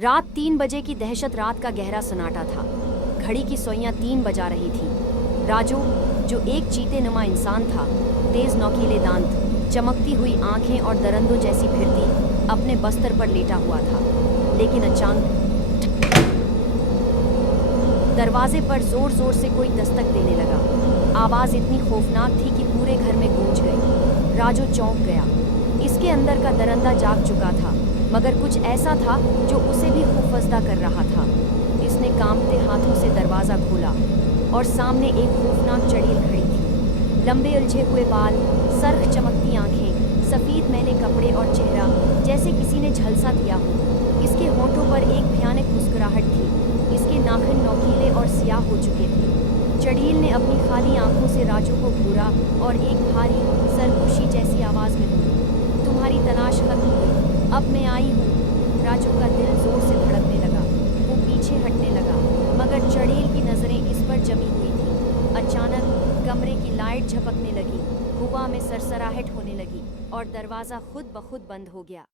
रात 3 बजे की दहशत, रात का गहरा सन्नाटा था। घड़ी की सुइयां 3 बजा रही थी। राजू, जो एक चीते-नुमा इंसान था, तेज नोकीले दांत, चमकती हुई आंखें और दरंदों जैसी फिरती, अपने बस्तर पर लेटा हुआ था। लेकिन अचानक दरवाजे पर जोर जोर से कोई दस्तक देने लगा। आवाज इतनी खौफनाक थी कि पूरे घर में गूंज गई। राजू चौंक गया। इसके अंदर का दरंदा जाग चुका था, मगर कुछ ऐसा था जो उसे भी खौफजदा कर रहा था। इसने कांपते हाथों से दरवाज़ा खोला और सामने एक खौफनाक चड़ैल खड़ी थी। लंबे उलझे हुए बाल, सर्ख चमकती आंखें, सफ़ेद मैले कपड़े और चेहरा जैसे किसी ने झलसा दिया हो। इसके होठों पर एक भयानक मुस्कुराहट थी। इसके नाखून नोकीले और सियाह हो चुके थे। चड़ैल ने अपनी खाली आंखों से राजू को घूरा और एक भारी, सरगोशी जैसी आवाज़ में बोली, तुम्हारी तलाश खत्म हुई, अब मैं आई हूँ। राजू का दिल जोर से धड़कने लगा। वो पीछे हटने लगा, मगर चड़ैल की नज़रें इस पर जमी हुई थीं। अचानक कमरे की लाइट झपकने लगी, हवा में सरसराहट होने लगी और दरवाज़ा खुद ब खुद बंद हो गया।